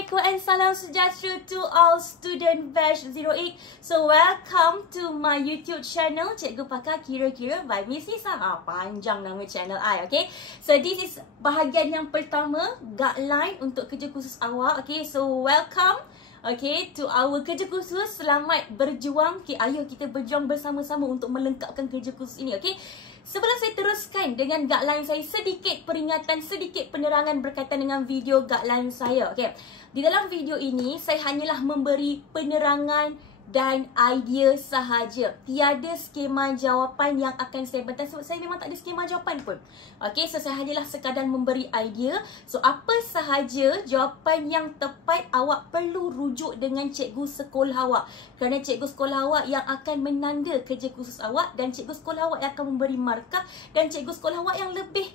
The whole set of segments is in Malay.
Assalamualaikum and salam sejahtera to all student batch 08. So welcome to my YouTube channel Cikgu Pakar Kira-Kira by Miss Nisa. Panjang nama channel I, okay. So this is bahagian yang pertama, guideline untuk kerja khusus awak, okay. So welcome, okay, to our kerja khusus. Selamat berjuang, okay. Ayo kita berjuang bersama-sama untuk melengkapkan kerja khusus ini, okay. Sebelum saya teruskan dengan guideline saya, sedikit peringatan, sedikit penerangan berkaitan dengan video guideline saya. Okay. Di dalam video ini, saya hanyalah memberi penerangan dan idea sahaja. Tiada skema jawapan yang akan saya bentang sebab saya memang tak ada skema jawapan pun. Okay, so saya hanyalah sekadar memberi idea. So, apa sahaja jawapan yang tepat awak perlu rujuk dengan cikgu sekolah awak. Kerana cikgu sekolah awak yang akan menanda kerja khusus awak dan cikgu sekolah awak yang akan memberi markah dan cikgu sekolah awak yang lebih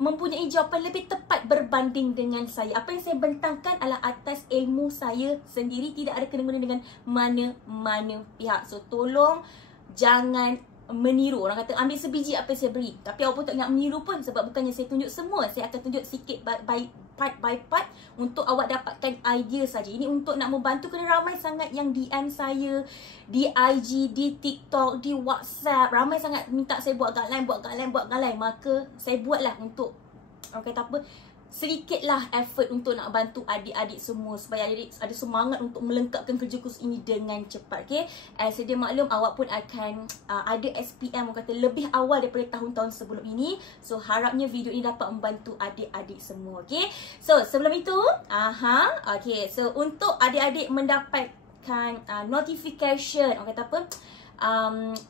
mempunyai jawapan lebih tepat berbanding dengan saya. Apa yang saya bentangkan adalah atas ilmu saya sendiri, tidak ada kena-mena dengan mana-mana pihak. So tolong jangan meniru. Orang kata ambil sebiji apa yang saya beri, tapi awak pun tak nak meniru pun, sebab bukannya saya tunjuk semua. Saya akan tunjuk sikit part by part untuk awak dapatkan idea saja. Ini untuk nak membantu, kerana ramai sangat yang DM saya di IG, di TikTok, di WhatsApp. Ramai sangat minta saya buat guideline. Maka saya buatlah untuk, orang kata apa, sedikitlah effort untuk nak bantu adik-adik semua supaya adik ada semangat untuk melengkapkan kerja khusus ini dengan cepat, okay. Sedia maklum awak pun akan ada SPM, orang kata lebih awal daripada tahun-tahun sebelum ini. So harapnya video ini dapat membantu adik-adik semua, okay. So sebelum itu, okay, so untuk adik-adik mendapatkan notification, orang kata apa,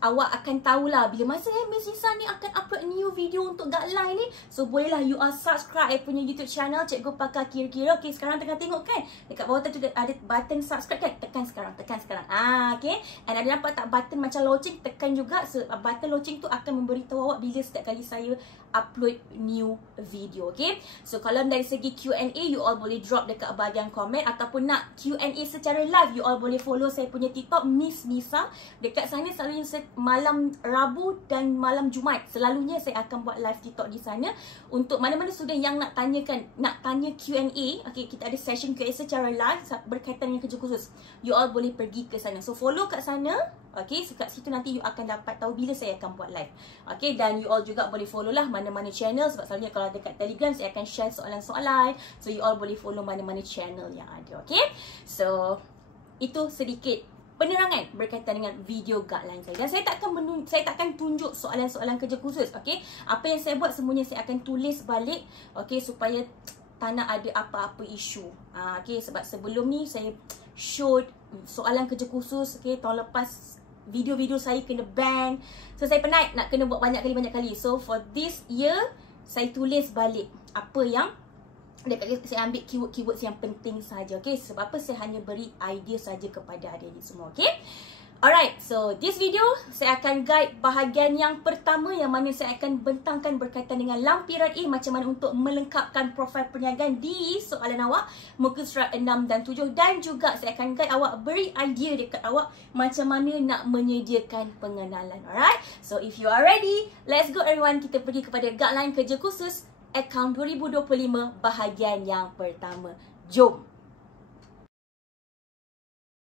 awak akan tahulah bila masa Miss Nisa ni akan upload new video untuk guideline ni. So bolehlah you subscribe punya YouTube channel Cikgu Pakar Kira-Kira. Okay, sekarang tengah tengok kan, dekat bawah tu ada button subscribe kan, tekan sekarang. Okay, and ada nampak tak button macam loceng, tekan juga. So button loceng tu akan memberitahu awak bila setiap kali saya upload new video, okay. So kalau dari segi Q&A, you all boleh drop dekat bahagian komen, ataupun nak Q&A secara live, you all boleh follow saya punya TikTok Miss Nisa. Dekat sana selalunya malam Rabu dan malam Jumaat, selalunya saya akan buat live TikTok di sana untuk mana-mana student yang nak tanya Q&A. Okay, kita ada session Q&A secara live berkaitan dengan kerja khusus. You all boleh pergi ke sana. So follow kat sana. Okay, so kat situ nanti you akan dapat tahu bila saya akan buat live. Okay, dan you all juga boleh follow lah mana-mana channel, sebab selalunya kalau dekat Telegram saya akan share soalan-soalan. So you all boleh follow mana-mana channel yang ada, okay. So itu sedikit penerangan berkaitan dengan video guideline saya. Dan saya takkan tunjuk soalan-soalan kerja khusus, okay. Apa yang saya buat semuanya saya akan tulis balik, okay, supaya tak nak ada apa-apa isu. Okay, sebab sebelum ni saya show soalan kerja khusus, okay, tahun lepas video-video saya kena ban. So saya penat nak kena buat banyak kali. So for this year, saya tulis balik apa yang saya ambil keyword yang penting saja, okay. Sebab apa, saya hanya beri idea saja kepada adik-adik semua, okay. Alright, so this video saya akan guide bahagian yang pertama, yang mana saya akan bentangkan berkaitan dengan lampiran A, macam mana untuk melengkapkan profil perniagaan di soalan awak muka surat 6 dan 7, dan juga saya akan guide awak, beri idea dekat awak macam mana nak menyediakan pengenalan. Alright, so if you are ready, let's go everyone. Kita pergi kepada guideline kerja khusus akaun 2025 bahagian yang pertama. Jom.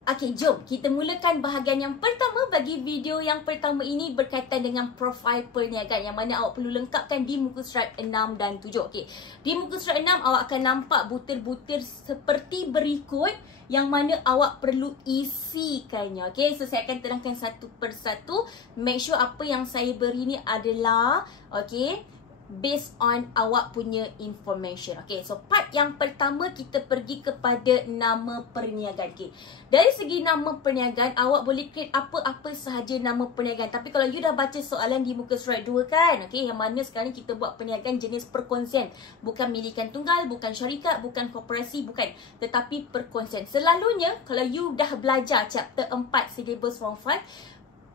Okay, jom kita mulakan bahagian yang pertama bagi video yang pertama ini berkaitan dengan profil perniagaan, yang mana awak perlu lengkapkan di muka surat 6 dan 7. Okay, di muka surat 6 awak akan nampak butir-butir seperti berikut yang mana awak perlu isikannya. Okay, so saya akan terangkan satu persatu. Make sure apa yang saya beri ni adalah, okay, based on awak punya information. Okay, so part yang pertama kita pergi kepada nama perniagaan. Okay, dari segi nama perniagaan, awak boleh create apa-apa sahaja nama perniagaan. Tapi kalau you dah baca soalan di muka surat 2 kan, okay, yang mana sekarang kita buat perniagaan jenis perkongsian, bukan milikan tunggal, bukan syarikat, bukan koperasi, bukan, tetapi perkongsian. Selalunya kalau you dah belajar chapter 4 syllabus form 5,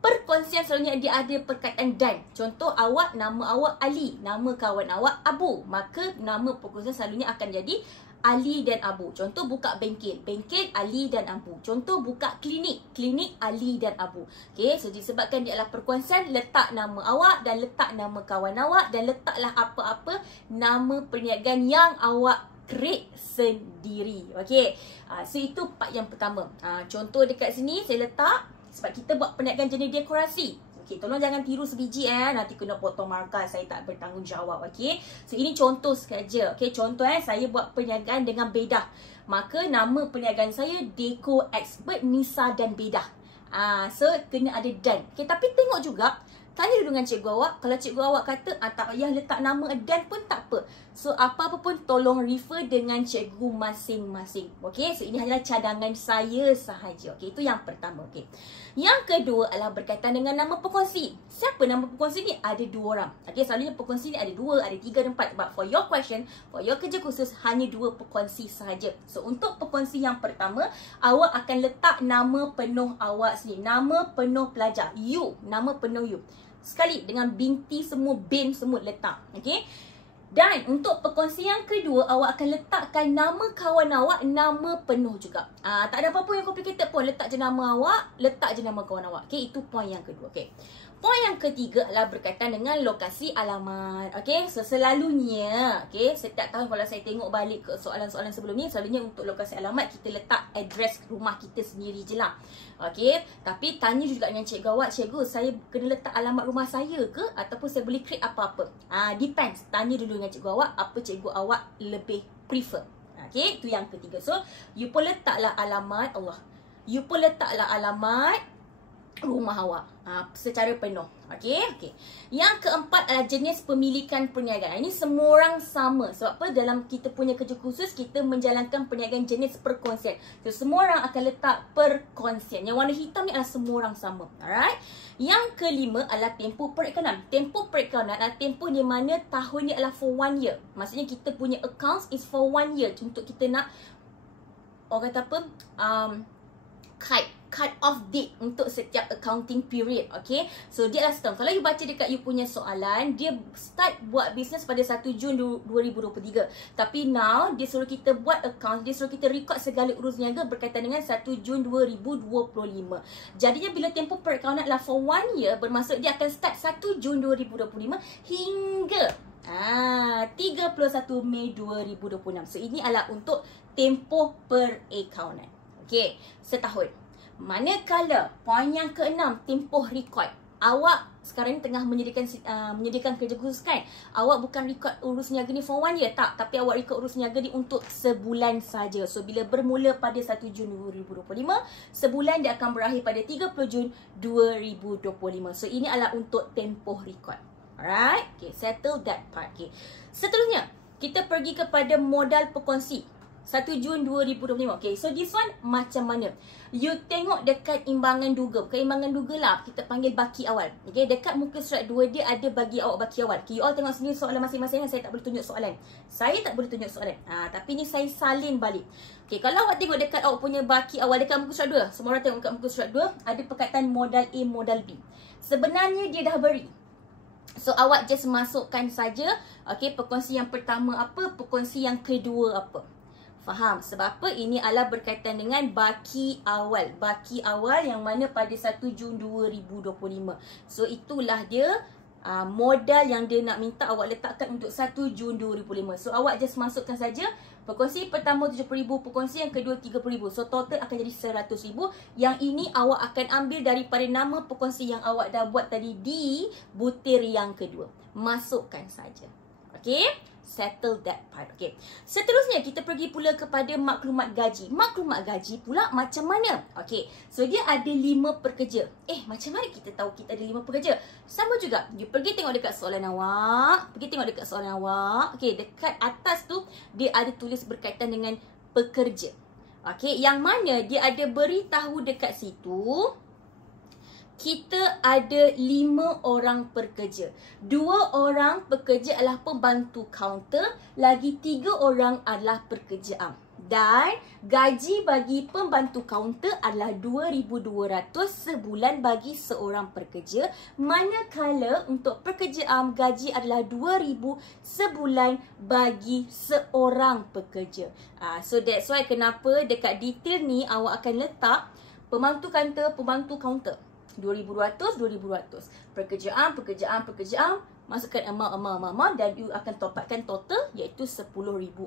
perkongsian selalunya dia ada perkataan dan. Contoh, nama awak Ali, nama kawan awak Abu, maka nama perkongsian selalunya akan jadi Ali dan Abu. Contoh, buka bengkel Ali dan Abu. Contoh, buka klinik Ali dan Abu. Okay, so disebabkan dia adalah perkongsian, letak nama awak dan letak nama kawan awak dan letaklah apa-apa nama perniagaan yang awak create sendiri. Okay, so itu part yang pertama. Contoh dekat sini saya letak sebab kita buat perniagaan jenis dekorasi. Okay, tolong jangan tiru sebiji nanti kena potong markah, saya tak bertanggungjawab. Okay, so ini contoh saja. Okay, contoh saya buat perniagaan dengan bedah. Maka nama perniagaan saya Deco Expert Nisa dan Bedah. So kena ada dan. Okay, tapi tengok juga, tanya dulu dengan cikgu awak. Kalau cikgu awak kata tak payah letak nama dan pun tak apa. So apa-apa pun tolong refer dengan cikgu masing-masing. Okay, so ini hanyalah cadangan saya sahaja. Okay, itu yang pertama. Okay, yang kedua adalah berkaitan dengan nama pekongsi. Siapa nama pekongsi ni? Ada 2 orang. Okay, selalunya pekongsi ni ada 2, ada 3 dan 4. But for your question, for your kerja khusus, hanya 2 pekongsi sahaja. So untuk pekongsi yang pertama, awak akan letak nama penuh awak sendiri. Nama penuh pelajar. You. Nama penuh you. Sekali dengan binti semua, bin semua letak. Okay. Dan untuk pekongsi yang kedua, awak akan letakkan nama kawan awak, nama penuh juga. Tak ada apa-apa yang complicated pun. Letak je nama awak, letak je nama kawan awak. Okay, itu poin yang kedua. Okay. Poin yang ketiga adalah berkaitan dengan lokasi alamat. Okay, so selalunya, okay, setiap tahun kalau saya tengok balik ke soalan-soalan sebelum ni, selalunya untuk lokasi alamat kita letak address rumah kita sendiri je lah. Okay, tapi tanya juga dengan cikgu awak, cikgu saya kena letak alamat rumah saya ke ataupun saya boleh create apa-apa? Depends. Tanya dulu dengan cikgu awak, apa cikgu awak lebih prefer. Okay, itu yang ketiga. So, you pun letaklah alamat, you pun letaklah alamat rumah awak secara penuh. Okay, okay. Yang keempat adalah jenis pemilikan perniagaan. Ini semua orang sama. Sebab apa? Dalam kita punya kerja khusus, kita menjalankan perniagaan jenis perkongsian. So, semua orang akan letak perkongsian. Yang warna hitam ni adalah semua orang sama. Alright. Yang kelima adalah tempoh perikanan. Tempoh perikanan adalah tempoh di mana tahun ni adalah for 1 year. Maksudnya kita punya accounts is for 1 year. Untuk kita nak, orang kata apa? Cut off date untuk setiap accounting period. Okay, so dia adalah setahun. Kalau you baca dekat you punya soalan, dia start buat bisnes pada 1 Jun 2023. Tapi now dia suruh kita buat account, dia suruh kita record segala urus niaga berkaitan dengan 1 Jun 2025. Jadinya bila tempoh perakaunan adalah for 1 year, bermaksud dia akan start 1 Jun 2025 hingga 31 Mei 2026. So ini adalah untuk tempoh perakaunan. Okay, setahun. Manakala poin yang keenam, tempoh record. Awak sekarang ni tengah menyediakan kerja khusus kan? Awak bukan record urus niaga ni for 1 year, tak. Tapi awak record urus niaga ni untuk sebulan saja. So bila bermula pada 1 Jun 2025, sebulan dia akan berakhir pada 30 Jun 2025. So ini adalah untuk tempoh record. Alright, okay, settle that part. Okay, seterusnya kita pergi kepada modal perkongsi 1 Jun 2025. Okay, so this one macam mana? You tengok dekat imbangan duga. Bukan imbangan duga lah, kita panggil baki awal. Okay, dekat muka surat 2 dia ada bagi awak baki awal. Okay, you all tengok sendiri soalan masing-masing. Saya tak boleh tunjuk soalan. Tapi ni saya salin balik. Okay, kalau awak tengok dekat awak punya baki awal dekat muka surat 2. Semua orang tengok dekat muka surat 2. Ada perkataan modal A, modal B. Sebenarnya dia dah beri. So awak just masukkan saja. Okay, perkongsi yang pertama apa, perkongsi yang kedua apa. Faham? Sebab apa? Ini adalah berkaitan dengan baki awal. Baki awal yang mana pada 1 Jun 2025. So itulah dia modal yang dia nak minta awak letakkan untuk 1 Jun 2025. So awak just masukkan saja. Perkongsi pertama 70,000, perkongsi yang kedua 30,000. So total akan jadi 100,000. Yang ini awak akan ambil daripada nama perkongsi yang awak dah buat tadi di butir yang kedua. Masukkan saja. Okay, settle that part. Okay, seterusnya kita pergi pula kepada maklumat gaji. Maklumat gaji pula macam mana? Okay, so dia ada 5 pekerja. Macam mana kita tahu kita ada 5 pekerja? Sama juga, you pergi tengok dekat soalan awak. Okay, dekat atas tu dia ada tulis berkaitan dengan pekerja. Okay, yang mana dia ada beritahu dekat situ kita ada 5 orang pekerja. 2 orang pekerja adalah pembantu kaunter, lagi 3 orang adalah pekerja am. Dan gaji bagi pembantu kaunter adalah 2,200 sebulan bagi seorang pekerja. Manakala untuk pekerja am gaji adalah 2,000 sebulan bagi seorang pekerja. So that's why kenapa dekat detail ni awak akan letak pembantu kaunter, 2,200. Pekerjaan. Masukkan amount dan you akan topatkan total iaitu 10,400.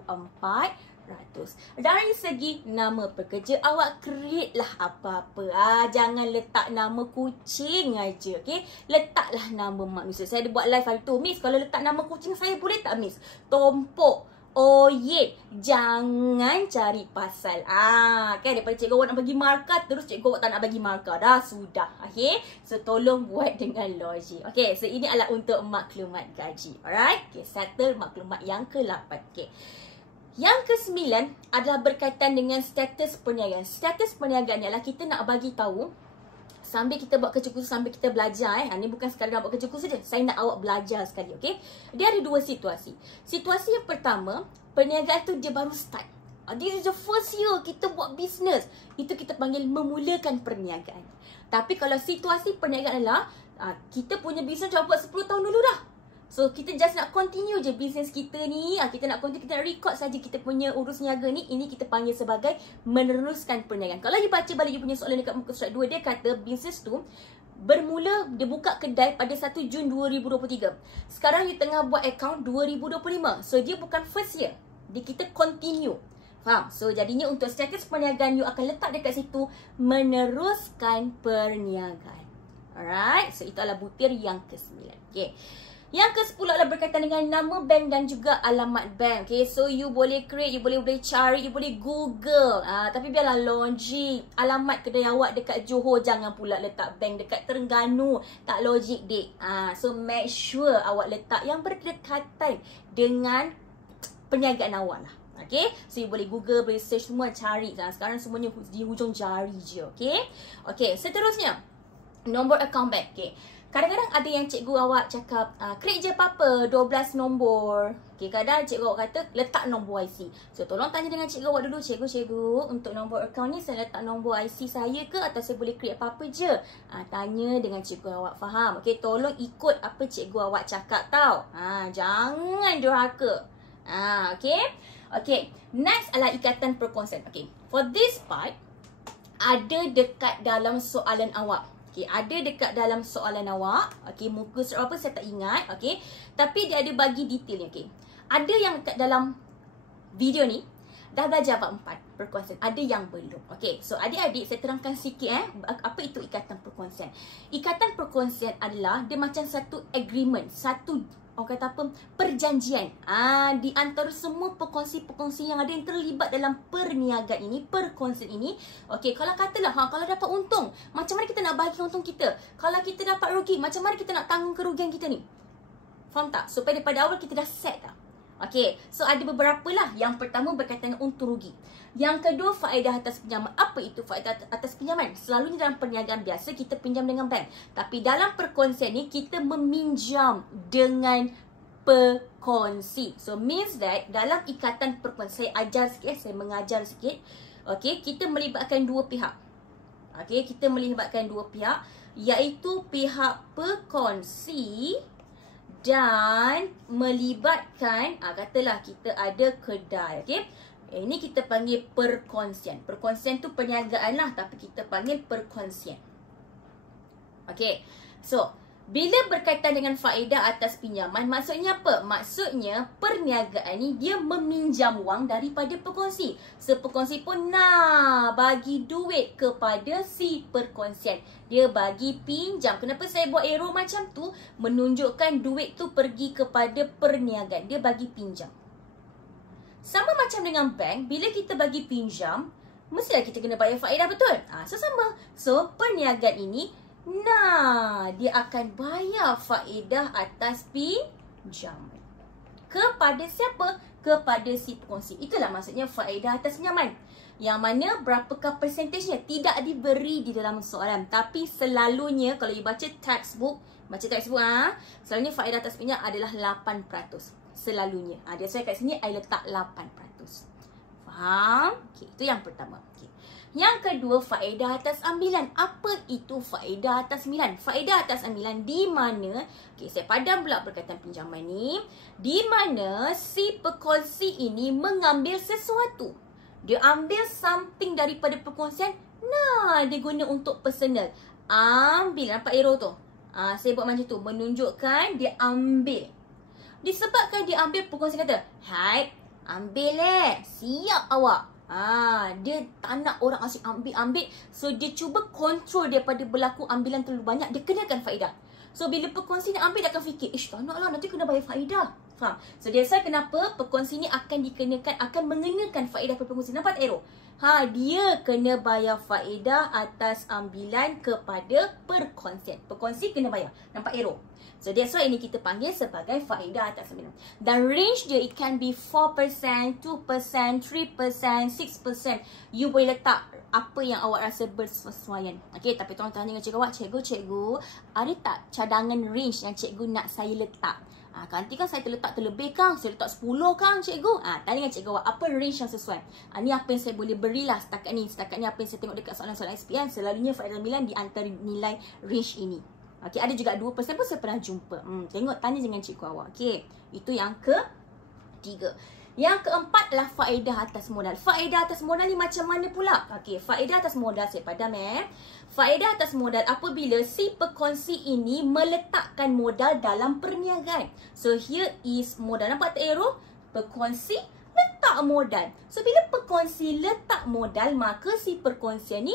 Dari segi nama pekerja, awak create lah apa-apa. Jangan letak nama kucing aja, okey? Letaklah nama manusia. Saya ada buat live hari tu, Miss, kalau letak nama kucing saya boleh tak, Miss? Tompok, Oyet, jangan cari pasal. Kan daripada cikgu awak nak bagi markah, terus cikgu awak tak nak bagi markah. Dah sudah. Okay, so tolong buat dengan logik. Okay, so ini adalah untuk maklumat gaji. Alright, okay, settle maklumat yang ke-8. Okay, yang ke-9 adalah berkaitan dengan status perniagaan. Status perniagaan ni adalah kita nak bagi tahu sambil kita buat kerja khusus, sambil kita belajar. Ini bukan sekadar nak buat kerja khusus je. Saya nak awak belajar sekali, okey? Dia ada dua situasi. Situasi yang pertama, perniagaan tu dia baru start. This is the first year kita buat business. Itu kita panggil memulakan perniagaan. Tapi kalau situasi perniagaan adalah kita punya business dah buat 10 tahun dulu dah. So, kita just nak continue je business kita ni. Kita nak continue, kita nak record saja kita punya urus niaga ni. Ini kita panggil sebagai meneruskan perniagaan. Kalau you baca balik you punya soalan dekat muka surat 2, dia kata business tu bermula, dia buka kedai pada 1 Jun 2023. Sekarang you tengah buat account 2025. So, dia bukan first year. Dia kita continue. Faham? So, jadinya untuk status perniagaan you akan letak dekat situ meneruskan perniagaan. Alright? So, itu adalah butir yang ke-9. Okay. Yang ke-10 adalah berkaitan dengan nama bank dan juga alamat bank. Okay, so you boleh create, you boleh cari, you boleh Google. Tapi biarlah logik. Alamat kedai awak dekat Johor, jangan pula letak bank dekat Terengganu. Tak logik, dik. So make sure awak letak yang berdekatan dengan perniagaan awak lah. Okay, so you boleh Google, boleh search semua, cari. Sekarang semuanya di hujung jari je. Okay, okay, seterusnya nombor account bank. Okay, kadang-kadang ada yang cikgu awak cakap, create je apa-apa, 12 nombor. Okay, kadang cikgu awak kata, letak nombor IC. So, tolong tanya dengan cikgu awak dulu, cikgu, untuk nombor account ni saya letak nombor IC saya ke atau saya boleh create apa-apa je? Tanya dengan cikgu awak, faham? Okay, tolong ikut apa cikgu awak cakap tau. Jangan durhaka. Okay. Okay, next adalah ikatan perkongsian. Okay, for this part, ada dekat dalam soalan awak. Okay, ada dekat dalam soalan awak. Okay, muka surat apa saya tak ingat. Okay, tapi dia ada bagi detail ni. Okay, ada yang dekat dalam video ni dah belajar bab 4 perkongsian. Ada yang belum. Okay, so adik-adik saya terangkan sikit apa itu ikatan perkongsian. Ikatan perkongsian adalah dia macam satu agreement, satu orang kata apa, perjanjian di antara semua pekongsi-pekongsi yang ada yang terlibat dalam perniagaan ini, perkongsian ini. Okey, kalau katalah kalau dapat untung, macam mana kita nak bagi untung kita? Kalau kita dapat rugi, macam mana kita nak tanggung kerugian kita ni? Faham tak? Supaya daripada awal kita dah set dah. Okey, so ada beberapa lah. Yang pertama berkaitan dengan untung rugi. Yang kedua, faedah atas pinjaman. Apa itu faedah atas pinjaman? Selalunya dalam perniagaan biasa kita pinjam dengan bank. Tapi dalam perkongsian ni kita meminjam dengan pekongsi. So means that dalam ikatan perkongsian, saya ajar sikit, saya mengajar sikit. Okey, kita melibatkan dua pihak. Okey, kita melibatkan dua pihak, iaitu pihak pekongsi dan melibatkan, katalah kita ada kedai, okey. Ini kita panggil perkongsian. Perkongsian tu perniagaan lah, tapi kita panggil perkongsian. Okey. So, bila berkaitan dengan faedah atas pinjaman, maksudnya apa? Maksudnya perniagaan ni dia meminjam wang daripada pekongsi. So, pekongsi pun nak bagi duit kepada si perkongsian. Dia bagi pinjam. Kenapa saya buat arrow macam tu? Menunjukkan duit tu pergi kepada perniagaan. Dia bagi pinjam. Sama macam dengan bank, bila kita bagi pinjam, mestilah kita kena bayar faedah, betul? So sama. So, perniagaan ini, dia akan bayar faedah atas pinjaman. Kepada siapa? Kepada si pekongsi. Itulah maksudnya faedah atas pinjaman. Yang mana berapakah persentasenya? Tidak diberi di dalam soalan. Tapi selalunya, kalau you baca textbook, selalunya faedah atas pinjam adalah 8%. Selalunya. Dia saya kat sini, I letak 8%. Faham? Okay, itu yang pertama. Okay. Yang kedua, faedah atas ambilan. Apa itu faedah atas ambilan? Faedah atas ambilan di mana, okay, saya padam pula berkaitan pinjaman ni, di mana si pekongsi ini mengambil sesuatu. Dia ambil something daripada perkongsian, dia guna untuk personal. Ambil, nampak arrow tu? Saya buat macam tu, menunjukkan dia ambil. Disebabkan dia ambil, perkongsi kata, hai, ambil siap awak. Dia tak nak orang asyik ambil. So dia cuba kontrol daripada berlaku ambilan terlalu banyak. Dia kenakan faedah. So bila perkongsi nak ambil, dia akan fikir, tak nak lah, nanti kena bayar faedah. Faham? So that's why kenapa perkongsi ni akan dikenakan, akan mengenakan faedah per perkongsi. Nampak tak arrow? Dia kena bayar faedah atas ambilan kepada perkongsian. Perkongsi kena bayar. Nampak arrow? So that's why ini kita panggil sebagai faedah atas ambilan. Dan range dia, it can be 4%, 2%, 3%, 6%. You boleh letak apa yang awak rasa bersesuaian. Okay, tapi tuan tanya dengan cikgu awak, cikgu, ada tak cadangan range yang cikgu nak saya letak? Nanti kan saya terletak terlebih kang, saya letak 10 kang cikgu. Tanya dengan cikgu awak, apa range yang sesuai? Ni apa yang saya boleh berilah setakat ni. Setakat ni apa yang saya tengok dekat soalan-soalan SPM, selalunya faedah ambilan di antara nilai range ini. Okay, ada juga 2% pun saya pernah jumpa. Tengok, tanya dengan cikgu awak. Okay, itu yang ketiga. Yang keempat adalah faedah atas modal. Faedah atas modal ni macam mana pula? Okay, faedah atas modal saya padam Faedah atas modal apabila si perkongsi ini meletakkan modal dalam perniagaan. So here is modal. Nampak tak arrow? Perkongsi letak modal. So bila perkongsi letak modal, maka si perkongsian ni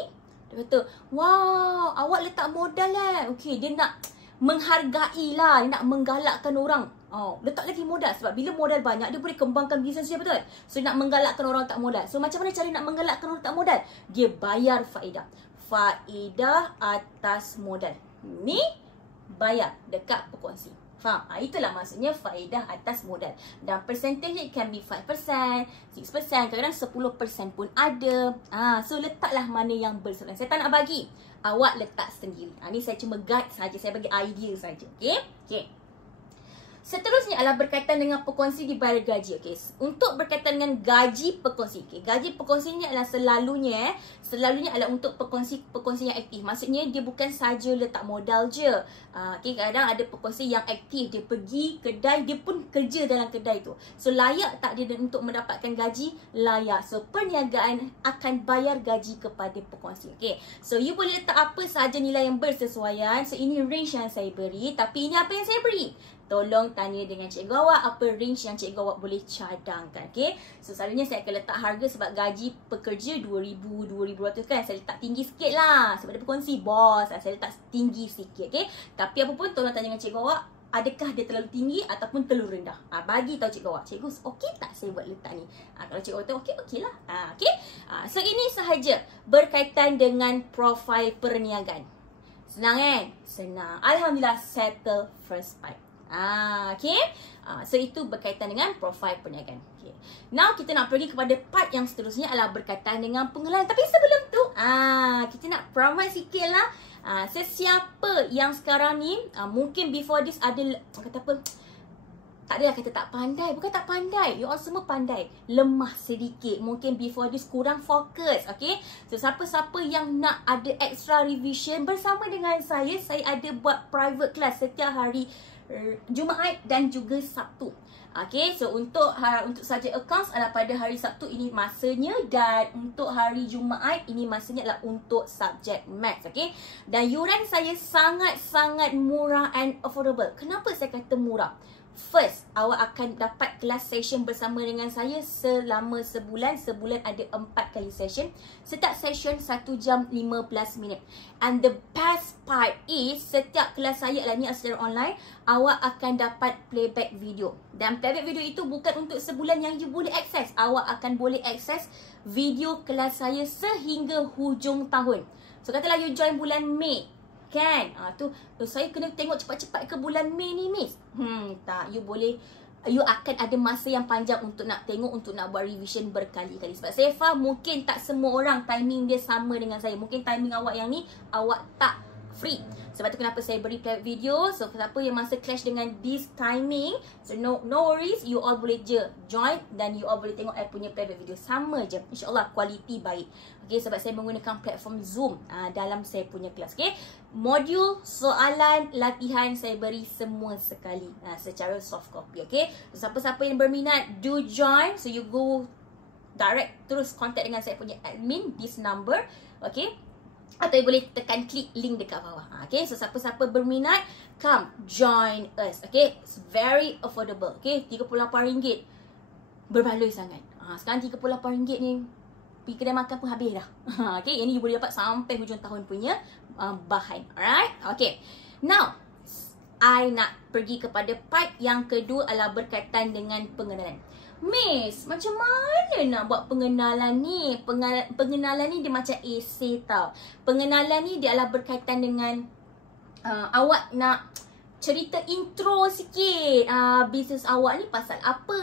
dia kata, wow, awak letak modal Okay, dia nak menghargai lah, dia nak menggalakkan orang. Letak lagi modal. Sebab bila modal banyak, dia boleh kembangkan bisnes dia, betul? So nak menggalakkan orang tak modal. So macam mana cara nak menggalakkan orang tak modal? Dia bayar faedah. Faedah atas modal. Ni bayar dekat perkongsi. Faham? Itulah maksudnya faedah atas modal. Dan percentage can be 5%, 6%, kadang-kadang 10% pun ada. So letaklah mana yang bersesuaian. Saya tak nak bagi. Awak letak sendiri. Ni saya cuma guide saja. Saya bagi idea saja. Okay. Seterusnya adalah berkaitan dengan perkongsi dibayar gaji. Okay. Untuk berkaitan dengan gaji perkongsi. Okay. Gaji perkongsi ni adalah selalunya adalah untuk perkongsi yang aktif. Maksudnya dia bukan saja letak modal je. Okay. Kadang ada perkongsi yang aktif. Dia pergi kedai, dia pun kerja dalam kedai tu. So layak tak dia untuk mendapatkan gaji? Layak. So perniagaan akan bayar gaji kepada perkongsi. Okay. So you boleh letak apa sahaja nilai yang bersesuaian. So ini range yang saya beri. Tapi ini apa yang saya beri? Tolong tanya dengan cikgu awak apa range yang cikgu awak boleh cadangkan. Okay. So selalunya saya akan letak harga sebab gaji pekerja 2,000, 2,200 kan. Saya letak tinggi sikit lah. Sebab dia berkongsi bos. Saya letak tinggi sikit. Okay. Tapi apa pun tolong tanya dengan cikgu awak. Adakah dia terlalu tinggi ataupun terlalu rendah? Bagi tahu cikgu awak. Cikgu, okey tak saya buat letak ni? Kalau cikgu kata okey lah. Okay. So ini sahaja berkaitan dengan profil perniagaan. Senang kan? Senang. Alhamdulillah settle first part. Okay. So itu berkaitan dengan profil perniagaan. Okay. Now kita nak pergi kepada part yang seterusnya adalah berkaitan dengan pengenalan. Tapi sebelum tu, kita nak promote sikit lah. Sesiapa yang sekarang ni, mungkin before this ada, kata apa, tak adalah kata tak pandai. Bukan tak pandai. You all semua pandai. Lemah sedikit. Mungkin before this kurang fokus. Okay. So siapa-siapa yang nak ada extra revision bersama dengan saya ada buat private class setiap hari Jumaat dan juga Sabtu. Okay, so untuk subjek accounts adalah pada hari Sabtu ini masanya, dan untuk hari Jumaat ini masanya adalah untuk subjek maths. Okay, dan yuran saya sangat-sangat murah and affordable. Kenapa saya kata murah? First, awak akan dapat kelas session bersama dengan saya selama sebulan. Sebulan ada 4 kali session. Setiap session 1 jam 15 minit. And the best part is, setiap kelas saya adalah ni secara online, awak akan dapat playback video. Dan playback video itu bukan untuk sebulan yang you boleh akses. Awak akan boleh akses video kelas saya sehingga hujung tahun. So katalah you join bulan Mei. Kan? Saya kena tengok cepat-cepat ke bulan Mei ni, Miss? Tak. You akan ada masa yang panjang untuk nak tengok, untuk nak buat revision berkali-kali. Sebab saya faham mungkin tak semua orang timing dia sama dengan saya. Mungkin timing awak yang ni, awak tak free. Sebab tu kenapa saya beri private video. So siapa yang masa clash dengan this timing, so no worries, you all boleh je join dan you all boleh tengok I punya private video. Sama je, InsyaAllah quality baik. Okay, sebab saya menggunakan platform Zoom dalam saya punya kelas. Okay, modul, soalan, latihan saya beri semua sekali secara soft copy. Okay, so siapa-siapa yang berminat, do join. So you go direct, terus contact dengan saya punya admin, this number. Okay, Atau you boleh tekan klik link dekat bawah. Okay, so siapa-siapa berminat, come join us. Okay, it's very affordable. Okay, RM38 berbaloi sangat. Sekarang RM38 ni pergi kedai makan pun habis dah. Okay, ini you boleh dapat sampai hujung tahun punya bahan. Alright, okay. Now, I nak pergi kepada part yang kedua adalah berkaitan dengan pengenalan. Miss, macam mana nak buat pengenalan ni? Pengenalan ni dia macam esei tau. Pengenalan ni dia adalah berkaitan dengan awak nak cerita intro sikit. Bisnes awak ni pasal apa?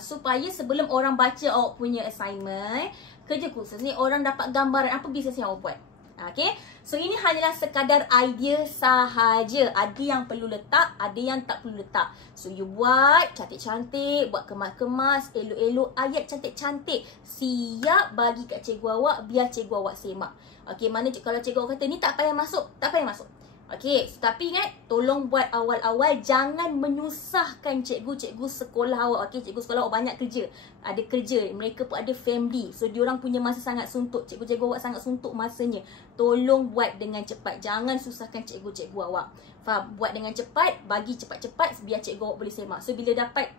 Supaya sebelum orang baca awak punya assignment, kerja khusus ni, orang dapat gambaran apa bisnes yang awak buat. Okay, so ini hanyalah sekadar idea sahaja. Ada yang perlu letak, ada yang tak perlu letak. So you buat cantik-cantik, buat kemas-kemas, elok-elok, ayat cantik-cantik, siap bagi kat cikgu awak, biar cikgu awak semak. Okay, mana kalau cikgu awak kata ni tak payah masuk, tak payah masuk. Okay, tapi ingat, tolong buat awal-awal, jangan menyusahkan cikgu-cikgu sekolah awak. Okay, cikgu sekolah awak banyak kerja, ada kerja, mereka pun ada family. So, diorang punya masa sangat suntuk, cikgu-cikgu awak sangat suntuk masanya. Tolong buat dengan cepat, jangan susahkan cikgu-cikgu awak. Faham? Buat dengan cepat, bagi cepat-cepat biar cikgu awak boleh semak. So, bila dapat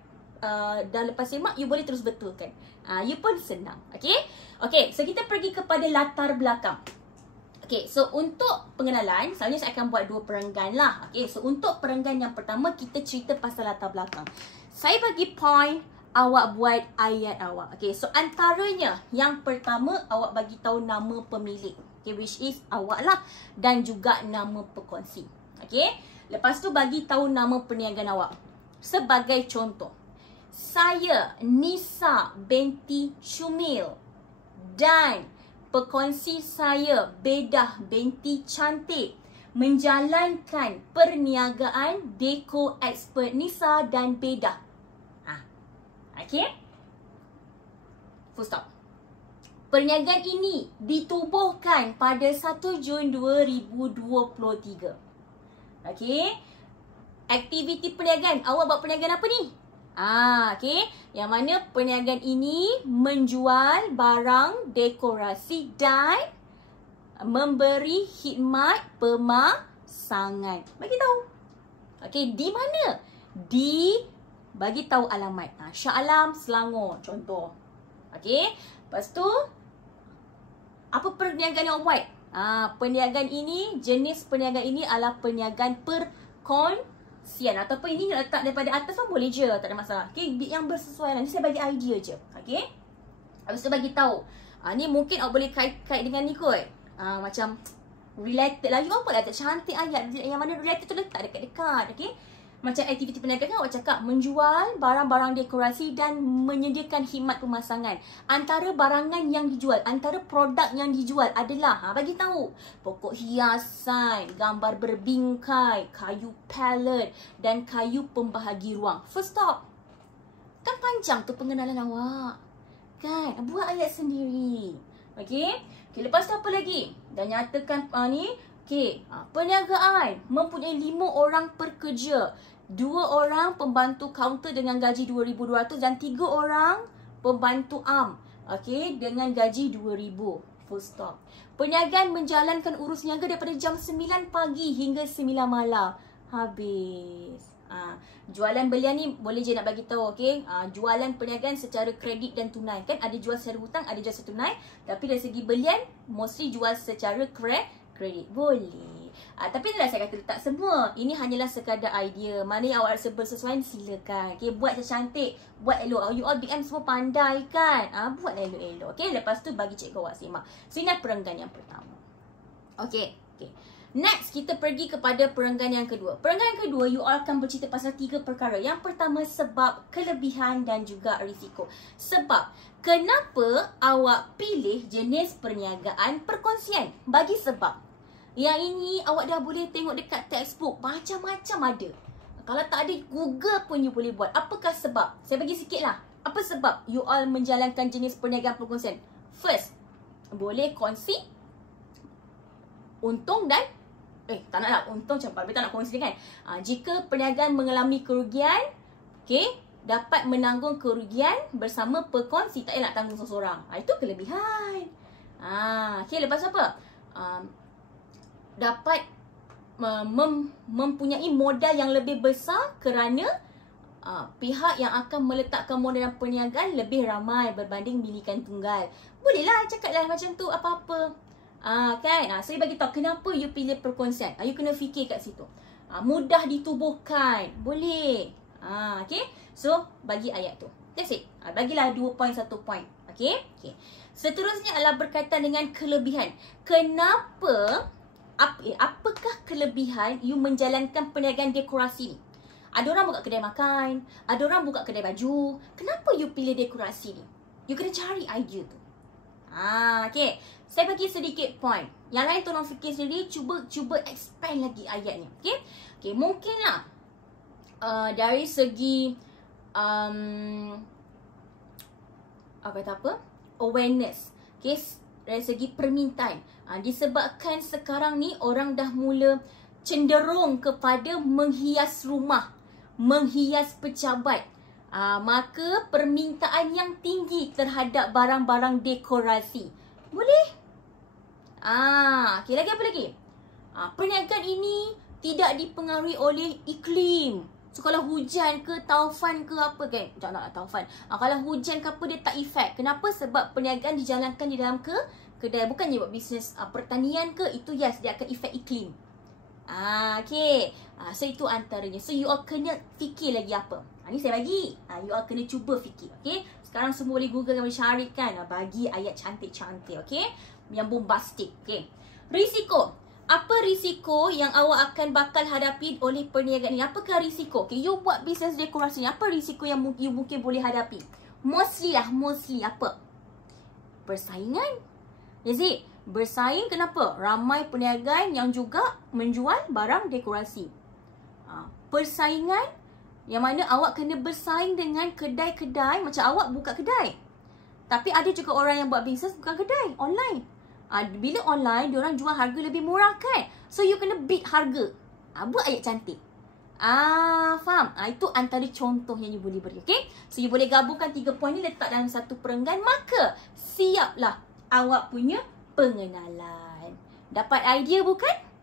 dah lepas semak, you boleh terus betulkan. You pun senang. Okay? Okay, so kita pergi kepada latar belakang. Okay, so untuk pengenalan, selalunya saya akan buat 2 perenggan lah. Okay, so untuk perenggan yang pertama, kita cerita pasal latar belakang. Saya bagi point, awak buat ayat awak. Okay, so antaranya, yang pertama, awak bagi tahu nama pemilik. Okay, which is awak lah. Dan juga nama pekongsi. Okay, lepas tu bagi tahu nama perniagaan awak. Sebagai contoh, saya Nisa binti Syumil dan pekongsi saya Bedah binti Cantik menjalankan perniagaan Deco Expert Nisa dan Bedah. Okay? Full stop. Perniagaan ini ditubuhkan pada 1 Jun 2023. Okay? Aktiviti perniagaan. Awak buat perniagaan apa ni? Okay. Yang mana perniagaan ini menjual barang dekorasi dan memberi khidmat pemasangan. Bagi tahu. Okay, di mana? Bagi tahu alamat. Shah Alam, Selangor contoh. Okay. Lepas tu, apa perniagaan yang awak buat? Perniagaan ini, jenis perniagaan ini adalah perniagaan perkongsian. Ataupun ini letak daripada atas pun boleh je, tak ada masalah. Okay, yang bersesuaian. Ini saya bagi idea je. Okay. Habis tu bagi tahu. Ni mungkin awak boleh kait dengan ni kot. Macam related lagi. Awak buat letak cantik ayat. Yang mana related tu letak dekat-dekat. Okay. Macam aktiviti perniagaan awak cakap menjual barang-barang dekorasi dan menyediakan khidmat pemasangan. Antara barangan yang dijual, antara produk yang dijual adalah, bagi tahu, pokok hiasan, gambar berbingkai, kayu pallet dan kayu pembahagi ruang. First stop. Kan panjang tu pengenalan awak. Kan? Buat ayat sendiri. Okay? Okay, lepas tu apa lagi? Dah nyatakan ni. Okay. Perniagaan mempunyai 5 orang pekerja. 2 orang pembantu kaunter dengan gaji 2,200 dan 3 orang pembantu am. Okay, dengan gaji 2,000. Full stop. Perniagaan menjalankan urus niaga daripada jam 9 pagi hingga 9 malam. Habis. Jualan belian ni boleh je nak bagi tahu, okay? Jualan perniagaan secara kredit dan tunai. Kan ada jual secara hutang, ada jual secara tunai. Tapi dari segi belian, mostly jual secara kredit. Boleh. Tapi itulah saya kata letak semua. Ini hanyalah sekadar idea. Mana yang awak rasa bersesuaian, silakan. Okay, buat cantik, buat elok. You all DM semua pandai kan? Buatlah elok-elok. Okay, lepas tu bagi cikgu awak simak. So, ini perenggan yang pertama. Okay, okay. Next, kita pergi kepada perenggan yang kedua. Perenggan yang kedua, you all akan bercerita pasal 3 perkara. Yang pertama, sebab, kelebihan dan juga risiko. Sebab, kenapa awak pilih jenis perniagaan perkongsian? Bagi sebab. Yang ini awak dah boleh tengok dekat textbook. Macam-macam ada. Kalau tak ada, Google pun you boleh buat. Apakah sebab? Saya bagi sikit lah. Apa sebab you all menjalankan jenis perniagaan perkongsian? First, boleh kongsi untung dan tak nak lah untung macam tapi tak nak kongsi kan. Jika perniagaan mengalami kerugian, okay, dapat menanggung kerugian bersama pekongsi. Tak payah nak tanggung seseorang. Itu kelebihan. Okay, lepas apa? dapat mempunyai modal yang lebih besar kerana pihak yang akan meletakkan modal dan perniagaan lebih ramai berbanding milikan tunggal. Bolehlah cakaplah macam tu apa-apa. Kan? Saya bagi tahu kenapa you pilih perkongsian. You kena fikir kat situ. Mudah ditubuhkan. Boleh. Okay. So, bagi ayat tu. That's it. Bagilah 2 poin, 1 poin. Okay. Seterusnya adalah berkaitan dengan kelebihan. Kenapa, apakah kelebihan you menjalankan perniagaan dekorasi ni? Ada orang buka kedai makan, ada orang buka kedai baju. Kenapa you pilih dekorasi ni? You kena cari idea tu. Okay. Saya bagi sedikit point. Yang lain tolong fikir sendiri, cuba expand lagi ayat ni. Okay, mungkinlah dari segi awareness. Okay, dari segi permintaan. Disebabkan sekarang ni orang dah mula cenderung kepada menghias rumah, menghias pejabat. Maka permintaan yang tinggi terhadap barang-barang dekorasi. Boleh? Okay, lagi apa lagi? Perniagaan ini tidak dipengaruhi oleh iklim. So, kalau hujan ke, taufan ke apa kan? Jangan taufan. Kalau hujan ke apa, dia tak efek. Kenapa? Sebab perniagaan dijalankan di dalam kedai. Bukan je buat bisnes pertanian ke, itu yes, dia akan efek iklim. Okay. So, itu antaranya. So, you all kena fikir lagi apa. Ni saya bagi. You all kena cuba fikir. Okay. Sekarang semua boleh Google dan boleh cari kan. Bagi ayat cantik-cantik. Okay. Yang bombastik. Okay. Risiko. Apa risiko yang awak akan bakal hadapi oleh perniagaan ini? Apakah risiko? Okay. You buat bisnes dekorasi ni. Apa risiko yang you mungkin boleh hadapi? Mostly apa? Persaingan. Is it? Bersaing kenapa? Ramai perniagaan yang juga menjual barang dekorasi. Persaingan yang mana awak kena bersaing dengan kedai-kedai. Macam awak buka kedai. Tapi ada juga orang yang buat bisnes bukan kedai, online. Bila online, diorang jual harga lebih murah kan? So, you kena beat harga. Buat ayat cantik. Faham? Itu antara contoh yang you boleh beri. Okay? So, you boleh gabungkan 3 poin ni, letak dalam satu perenggan. Maka, siaplah awak punya pengenalan. Dapat idea bukan?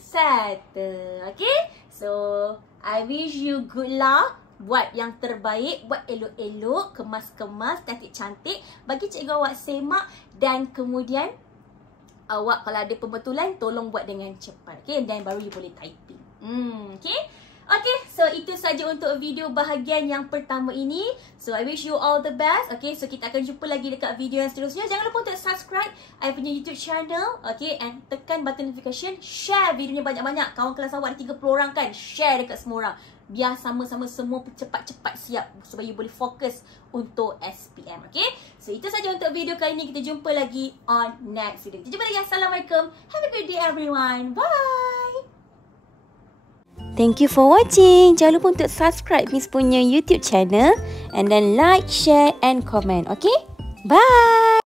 Settle. Okay? So, I wish you good luck. Buat yang terbaik, buat elok-elok, kemas-kemas, cantik-cantik. Bagi cikgu awak semak dan kemudian awak kalau ada pembetulan, tolong buat dengan cepat. Okay, dan baru you boleh typing. Okay, so itu saja untuk video bahagian yang pertama ini. So, I wish you all the best. Okay, so kita akan jumpa lagi dekat video yang seterusnya. Jangan lupa untuk subscribe I punya YouTube channel. Okay, and tekan button notification. Share video ni banyak-banyak. Kawan kelas awak ada 30 orang kan? Share dekat semua orang. Biar sama-sama semua cepat-cepat siap supaya you boleh fokus untuk SPM. Okay, so itu saja untuk video kali ini. Kita jumpa lagi on next video. Kita jumpa lagi. Assalamualaikum. Have a good day everyone. Bye. Thank you for watching. Jangan lupa untuk subscribe Miss punya YouTube channel and then like, share and comment. Okay? Bye.